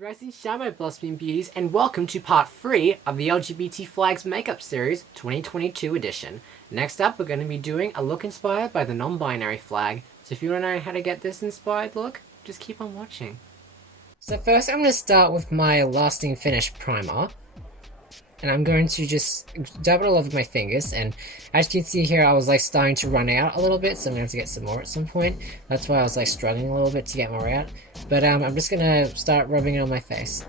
Rising Shine Blossoming Beauties, and welcome to part 3 of the LGBT Flags Makeup Series 2022 edition. Next up, we're going to be doing a look inspired by the non-binary flag. So if you want to know how to get this inspired look, just keep on watching. So first I'm going to start with my Lasting Finish primer. And I'm going to just dab it all over my fingers, and as you can see here, I was starting to run out a little bit, so I'm going to have to get some more at some point. That's why I was struggling a little bit to get more out. But I'm just going to start rubbing it on my face.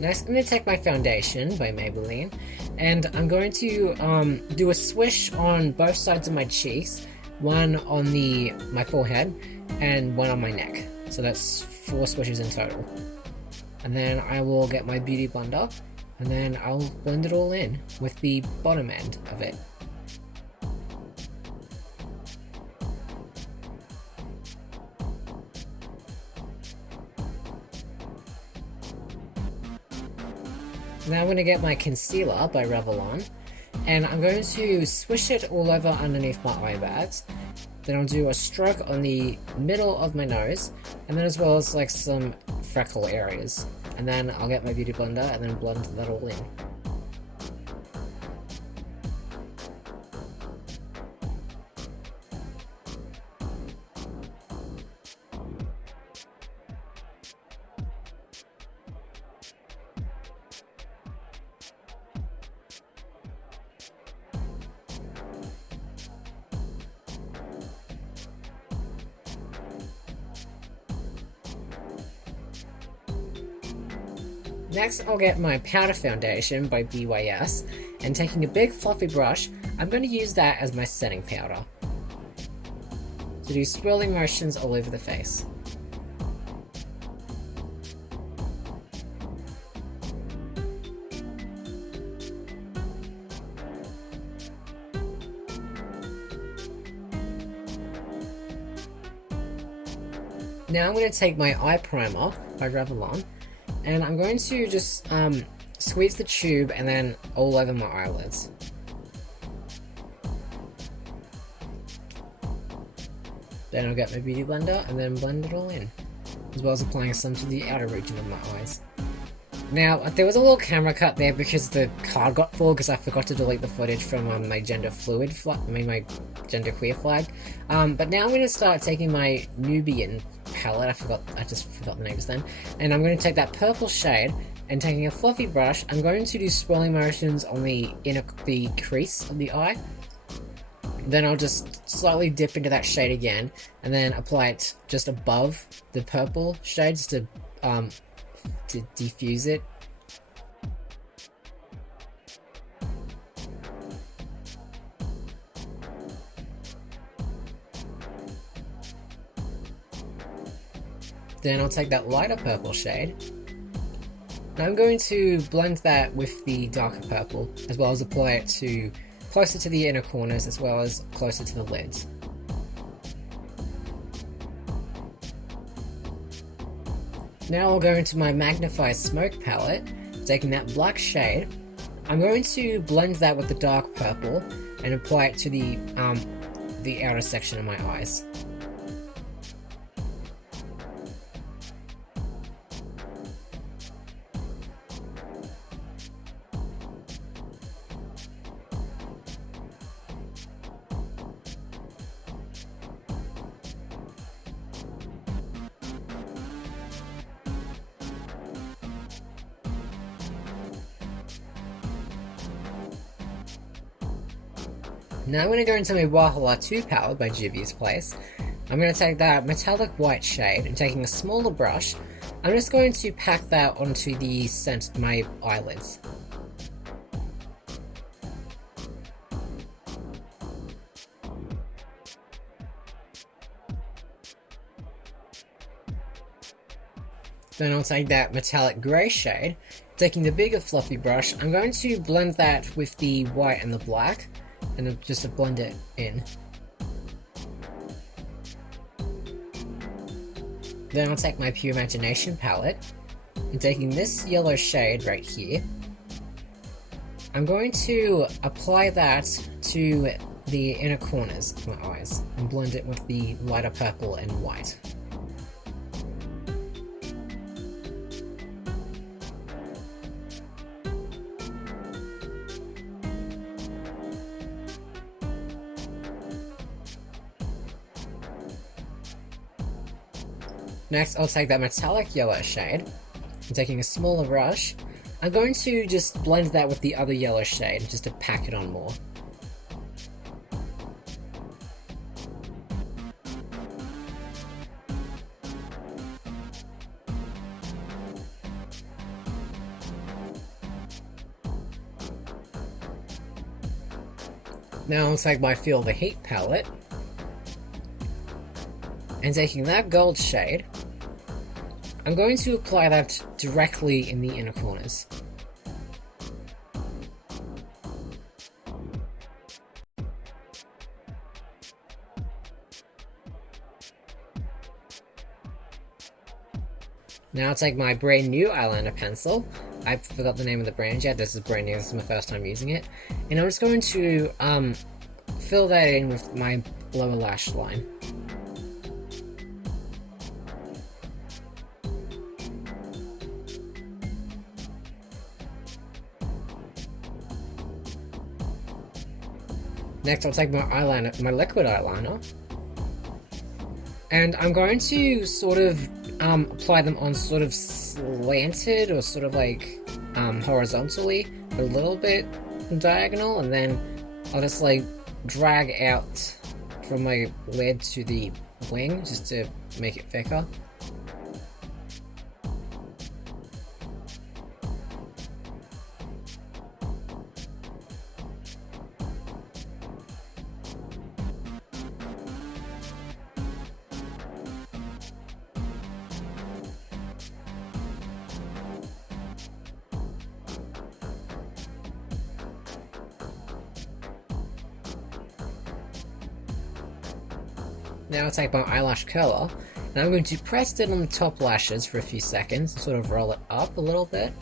Next, I'm going to take my foundation by Maybelline, and I'm going to do a swish on both sides of my cheeks, one on my forehead, and one on my neck. So that's 4 swishes in total. And then I will get my beauty blender, and then I'll blend it all in with the bottom end of it. Now I'm going to get my concealer by Revlon, and I'm going to swish it all over underneath my eye bags. Then I'll do a stroke on the middle of my nose, and then as well as some freckle areas. And then I'll get my beauty blender and then blend that all in. Next, I'll get my powder foundation by BYS, and taking a big fluffy brush, I'm going to use that as my setting powder to do swirling motions all over the face. Now I'm going to take my eye primer by Revlon, and I'm going to just squeeze the tube and then all over my eyelids. Then I'll get my beauty blender and then blend it all in, as well as applying some to the outer region of my eyes. Now, there was a little camera cut there because the card got full because I forgot to delete the footage from my gender fluid flag, my gender queer flag. But now I'm going to start taking my Nubian palette, I just forgot the names then, and I'm going to take that purple shade, and taking a fluffy brush, I'm going to do swirling motions on the crease of the eye. Then I'll just slightly dip into that shade again, and then apply it just above the purple shades to diffuse it. Then I'll take that lighter purple shade, and I'm going to blend that with the darker purple, as well as apply it to closer to the inner corners as well as closer to the lids. Now I'll go into my Magnify Smoke palette, taking that black shade. I'm going to blend that with the dark purple and apply it to the outer section of my eyes. Now I'm going to go into my Wahala 2 palette by Juvia's Place. I'm going to take that metallic white shade, and taking a smaller brush, I'm just going to pack that onto the center of my eyelids. Then I'll take that metallic grey shade, taking the bigger fluffy brush, I'm going to blend that with the white and the black, and just to blend it in. Then I'll take my Pure Imagination palette, And taking this yellow shade right here, I'm going to apply that to the inner corners of my eyes and blend it with the lighter purple and white. Next, I'll take that metallic yellow shade, and taking a smaller brush, I'm going to just blend that with the other yellow shade, just to pack it on more. Now I'll take my Feel the Heat palette, and taking that gold shade, I'm going to apply that directly in the inner corners. Now I'll take my brand new eyeliner pencil. I forgot the name of the brand yet, this is brand new, this is my first time using it. And I'm just going to fill that in with my lower lash line. Next, I'll take my eyeliner, my liquid eyeliner, and I'm going to sort of apply them on sort of slanted or sort of like horizontally, but a little bit diagonal, and then I'll just like drag out from my lid to the wing just to make it thicker. Now I'll take my eyelash curler, and I'm going to press it on the top lashes for a few seconds and sort of roll it up a little bit.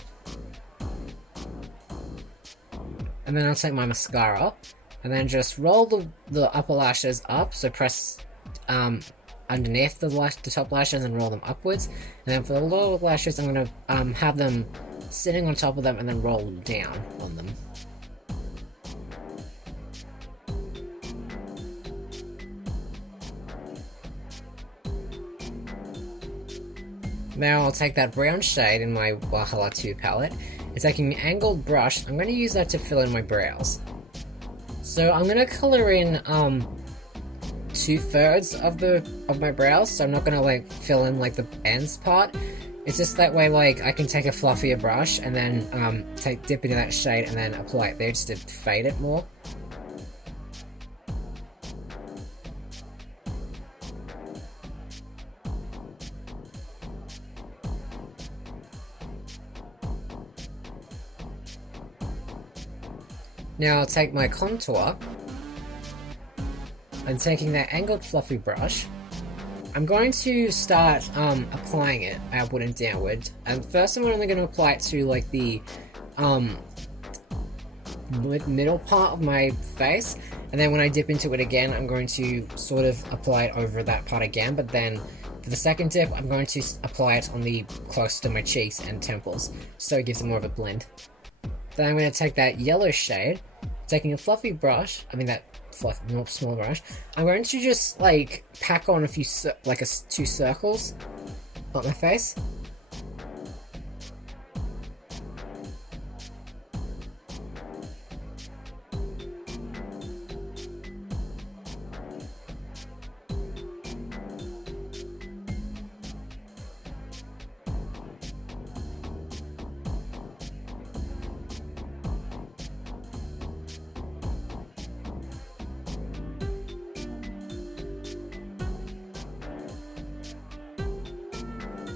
And then I'll take my mascara, and then just roll the upper lashes up, so press underneath the top lashes and roll them upwards. And then for the lower lashes, I'm going to have them sitting on top of them and then roll down on them. Now I'll take that brown shade in my Wahala 2 palette, and taking an angled brush, I'm going to use that to fill in my brows. So I'm going to color in 2/3 of my brows, so I'm not going to like fill in like the ends part. It's just that way like I can take a fluffier brush and then dip into that shade and then apply it there just to fade it more. Now I'll take my contour, and taking that angled fluffy brush, I'm going to start applying it outward and downward. And first I'm only going to apply it to like the middle part of my face, and then when I dip into it again, I'm going to sort of apply it over that part again, but then for the second dip, I'm going to apply it on the close to my cheeks and temples, so it gives it more of a blend. Then I'm going to take that yellow shade, taking a fluffy brush, small brush, I'm going to just like pack on a few, two circles on my face.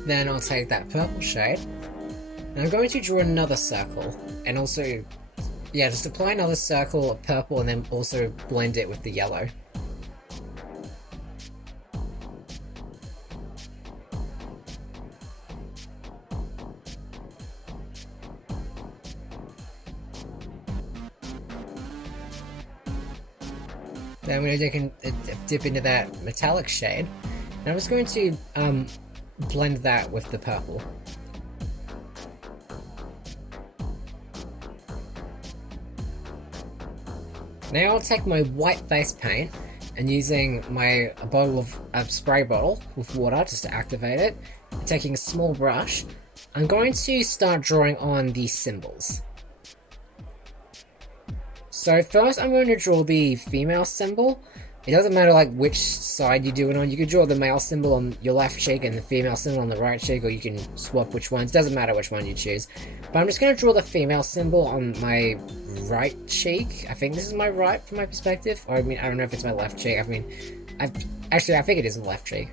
Then I'll take that purple shade, and I'm going to draw another circle, and also, yeah, just apply another circle of purple and then also blend it with the yellow. Then I'm going to dip into that metallic shade, and I'm just going to blend that with the purple. Now I'll take my white face paint, and using my spray bottle with water just to activate it, and taking a small brush, I'm going to start drawing on the symbols. So first I'm going to draw the female symbol. It doesn't matter like which side you do it on. You can draw the male symbol on your left cheek and the female symbol on the right cheek, or you can swap which ones. It doesn't matter which one you choose. But I'm just going to draw the female symbol on my right cheek. I think this is my right from my perspective. Or I mean, I don't know if it's my left cheek. I think it is the left cheek.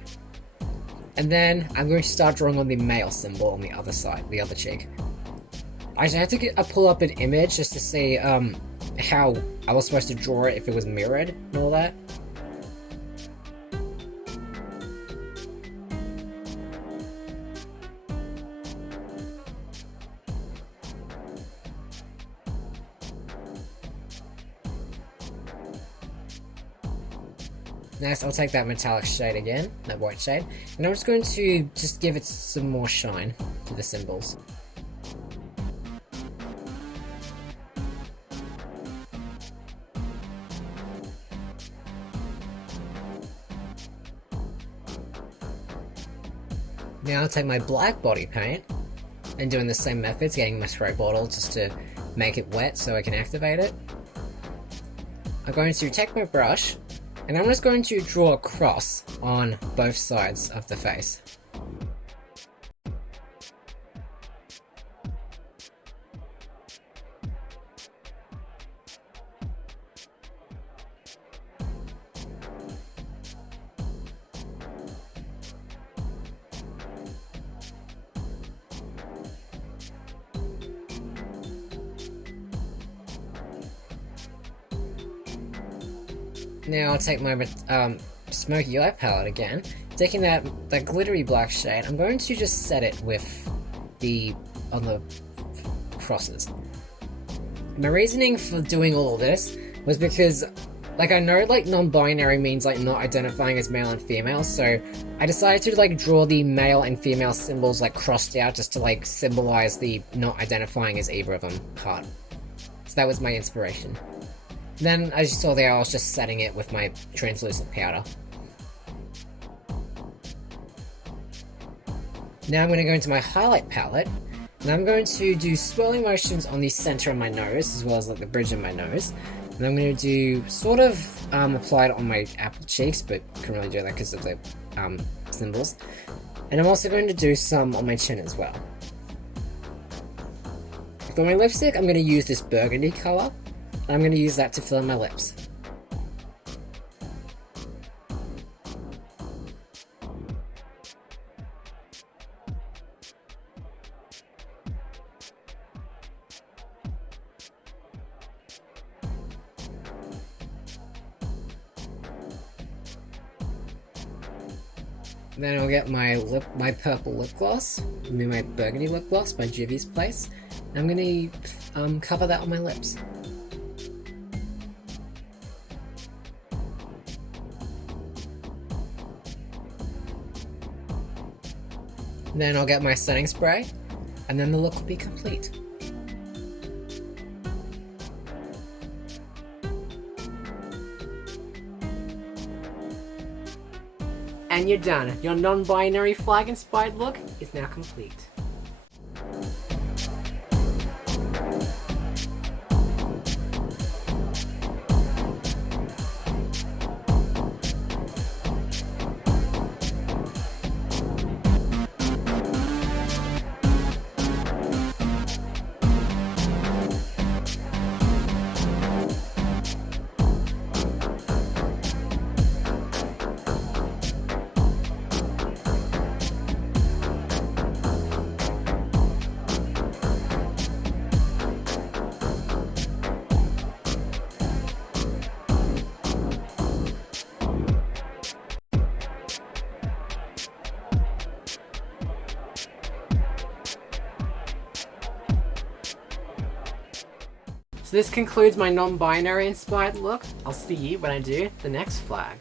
And then I'm going to start drawing on the male symbol on the other side, the other cheek. I had to pull up an image just to see how I was supposed to draw it, if it was mirrored and all that. Next, I'll take that metallic shade again, that white shade, and I'm just going to give it some more shine to the symbols. Now I'll take my black body paint, and doing the same methods, getting my spray bottle just to make it wet so I can activate it. I'm going to take my brush, and I'm just going to draw a cross on both sides of the face. Now I'll take my smoky eye palette again, taking that glittery black shade. I'm going to just set it on the crosses. My reasoning for doing all of this was because, I know non-binary means not identifying as male and female, so I decided to draw the male and female symbols crossed out just to symbolize the not identifying as either of them part. So that was my inspiration. Then, as you saw there, I was just setting it with my translucent powder. Now I'm going to go into my highlight palette, and I'm going to do swirling motions on the center of my nose, as well as the bridge of my nose. And I'm going to do apply it on my apple cheeks, but couldn't really do that because of the symbols. And I'm also going to do some on my chin as well. For my lipstick, I'm going to use this burgundy color. I'm going to use that to fill in my lips. Then I'll get my purple lip gloss, my burgundy lip gloss by Juvia's Place. And I'm going to cover that on my lips. Then I'll get my setting spray, and then the look will be complete. And you're done. Your non-binary flag-inspired look is now complete. So this concludes my non-binary inspired look. I'll see you when I do the next flag.